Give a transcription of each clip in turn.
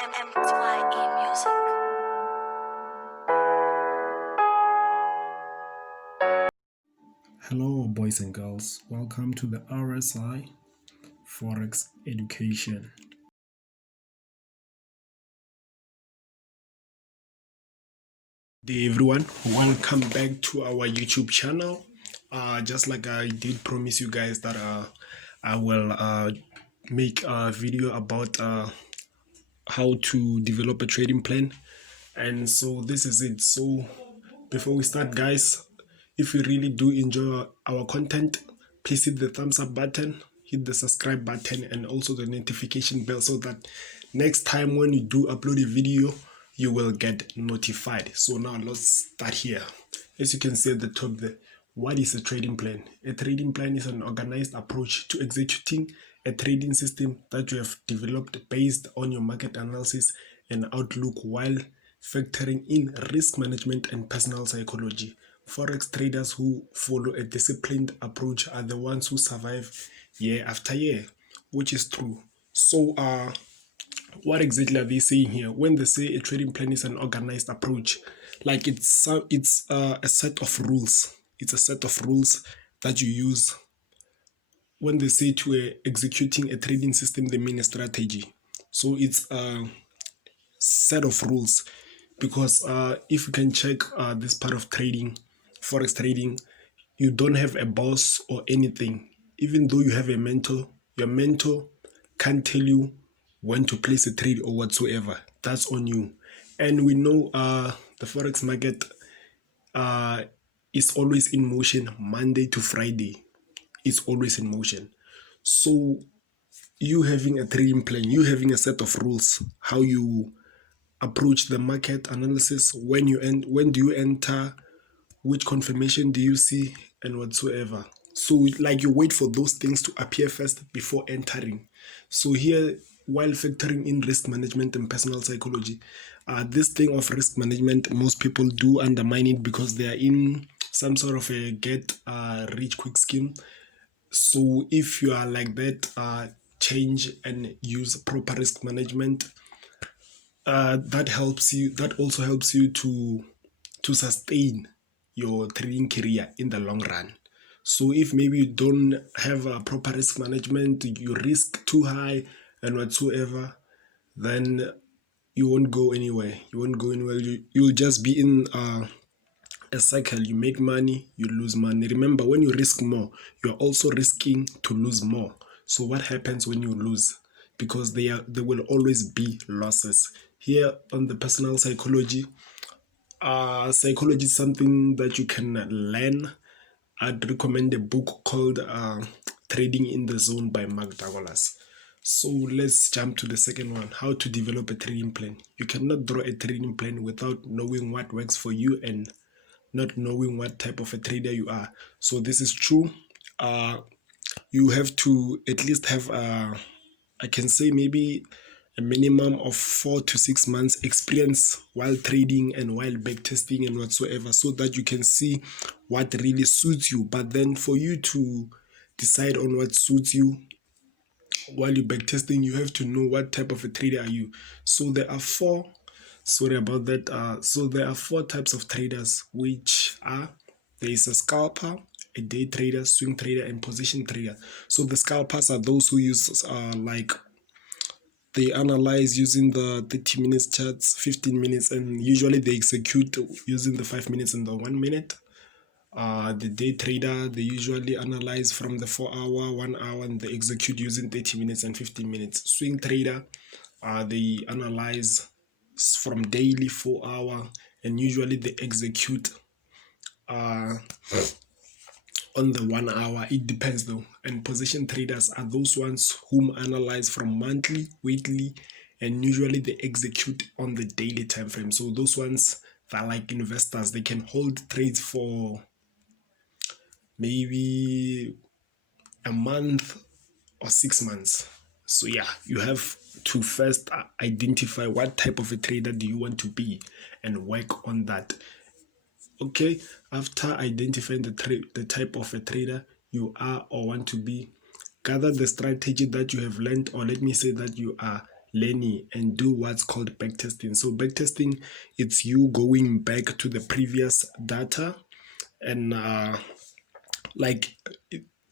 MTYE Music. Hello, boys and girls. Welcome to the RSI Forex Education. Good day, everyone. Welcome back to our YouTube channel. Just like I did promise you guys that I will make a video about how to develop a trading plan, and so this is it. So before we start, guys, if you really do enjoy our content, please hit the thumbs up button, hit the subscribe button, and also the notification bell so that next time when you do upload a video, you will get notified. So now let's start here. As you can see at the top there, what is a trading plan? A trading plan is an organized approach to executing a trading system that you have developed based on your market analysis and outlook while factoring in risk management and personal psychology. Forex traders who follow a disciplined approach are the ones who survive year after year, which is true. So, what exactly are they saying here when they say a trading plan is an organized approach? Like it's a set of rules. It's a set of rules that you use when they say to executing a trading system. They mean a strategy. So it's a set of rules, because if you can check this part of trading, forex trading, you don't have a boss or anything. Even though you have a mentor, your mentor can't tell you when to place a trade or whatsoever. That's on you. And we know the forex market uh, is always in motion. Monday to Friday, it's always in motion. So you having a trading plan, you having a set of rules, how you approach the market analysis, when do you enter, which confirmation do you see, and whatsoever. So like you wait for those things to appear first before entering. So here, while factoring in risk management and personal psychology, this thing of risk management, most people do undermine it because they are in some sort of a get rich quick scheme. So if you are like that, change and use proper risk management. That also helps you to sustain your trading career in the long run. So if maybe you don't have a proper risk management, you risk too high and whatsoever, then you won't go anywhere. You'll just be in a cycle. You make money, you lose money. Remember, when you risk more, you're also risking to lose more. So what happens when you lose? Because there will always be losses. Here on the personal psychology, psychology is something that you can learn. I'd recommend a book called Trading in the Zone by Mark Douglas. So let's jump to the second one, how to develop a trading plan. You cannot draw a trading plan without knowing what works for you and not knowing what type of a trader you are. So this is true. You have to at least have I can say maybe a minimum of 4 to 6 months experience while trading and while backtesting and whatsoever, so that you can see what really suits you. But then for you to decide on what suits you while you're backtesting, you have to know what type of a trader are you. So there are four, sorry about that. So there are four types of traders, which are, there is a scalper, a day trader, swing trader, and position trader. So the scalpers are those who use like they analyze using the 30 minutes charts, 15 minutes, and usually they execute using the 5 minutes and the 1 minute. The day trader, they usually analyze from the 4 hour, 1 hour, and they execute using 30 minutes and 15 minutes. Swing trader, they analyze from daily 4 hour, and usually they execute on the 1 hour. It depends though. And position traders are those ones whom analyze from monthly, weekly, and usually they execute on the daily time frame. So those ones that are like investors, they can hold trades for maybe a month or 6 months. So yeah, you have to first identify what type of a trader do you want to be and work on that. Okay, after identifying the type of a trader you are or want to be, gather the strategy that you have learned, or let me say that you are learning and do what's called backtesting. So backtesting, it's you going back to the previous data and like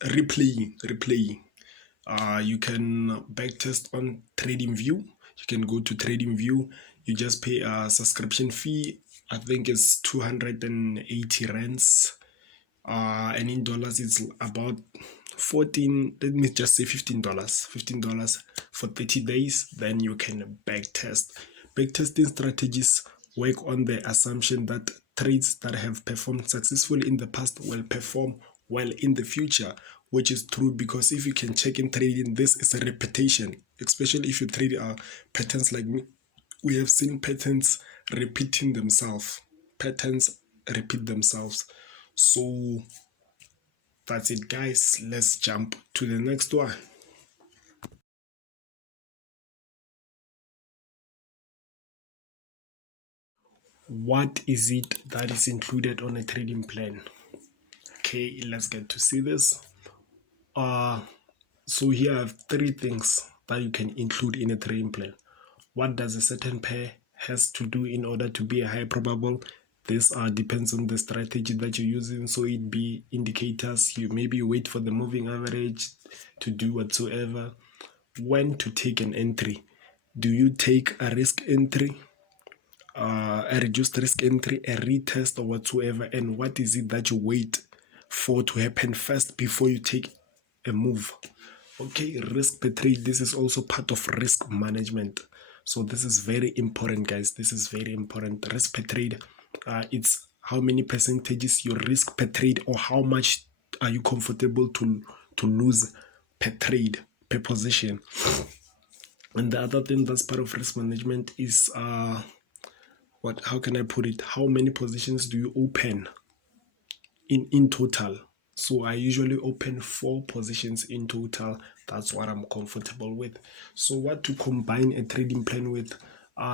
replaying. You can backtest on TradingView. You can go to TradingView. You just pay a subscription fee. I think it's 280 rands, and in dollars it's about 14, let me just say $15 for 30 days. Then you can backtesting strategies work on the assumption that trades that have performed successfully in the past will perform well in the future, which is true, because if you can check in trading, this is a repetition, especially if you trade patterns like me. We have seen patterns repeating themselves. Patterns repeat themselves. So that's it, guys. Let's jump to the next one. What is it that is included on a trading plan? Okay, let's get to see this. So here I have three things that you can include in a trading plan. What does a certain pair has to do in order to be a high probable? This depends on the strategy that you're using. So it be indicators. You maybe wait for the moving average to do whatsoever. When to take an entry? Do you take a risk entry, a reduced risk entry, a retest, or whatsoever? And what is it that you wait for to happen first before you take a move? Okay, risk per trade. This is also part of risk management. So this is very important, guys. This is very important. Risk per trade, it's how many percentages you risk per trade, or how much are you comfortable to lose per trade, per position. And the other thing that's part of risk management is how can I put it? How many positions do you open in total? So I usually open 4 positions in total. That's what I'm comfortable with. So what to combine a trading plan with?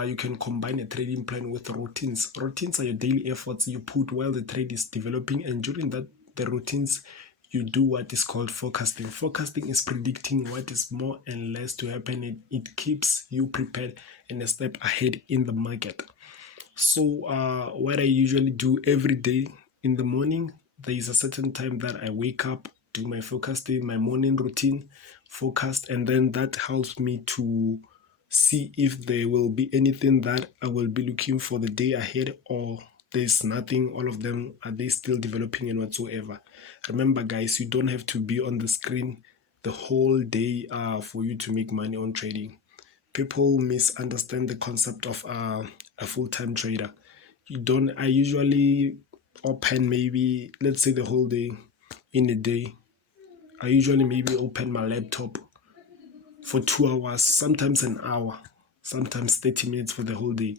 You can combine a trading plan with routines. Routines are your daily efforts you put while the trade is developing, and during that the routines you do what is called forecasting. Forecasting is predicting what is more and less to happen. It keeps you prepared and a step ahead in the market. So what I usually do every day in the morning, there is a certain time that I wake up, do my forecasting, my morning routine, forecast, and then that helps me to see if there will be anything that I will be looking for the day ahead, or there's nothing. All of them, are they still developing and whatsoever. Remember, guys, you don't have to be on the screen the whole day for you to make money on trading. People misunderstand the concept of a full-time trader. I usually open, maybe let's say the whole day. In a day I usually maybe open my laptop for 2 hours, sometimes an hour, sometimes 30 minutes for the whole day.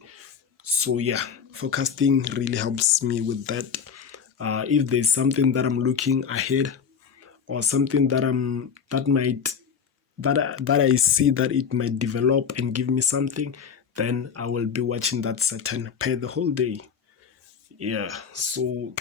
So yeah, forecasting really helps me with that. If there's something that I'm looking ahead, or something that I see that it might develop and give me something, then I will be watching that certain pair the whole day. Yeah, so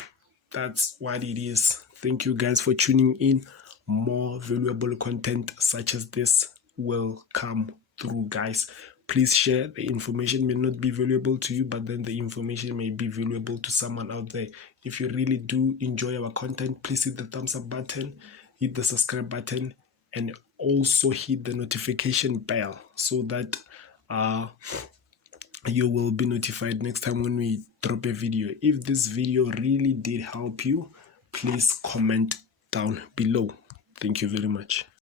that's what it is. Thank you guys for tuning in. More valuable content such as this will come through, guys. Please share. The information may not be valuable to you, but then the information may be valuable to someone out there. If you really do enjoy our content, please hit the thumbs up button, hit the subscribe button, and also hit the notification bell so that you will be notified next time when we drop a video. If this video really did help you, please comment down below. Thank you very much.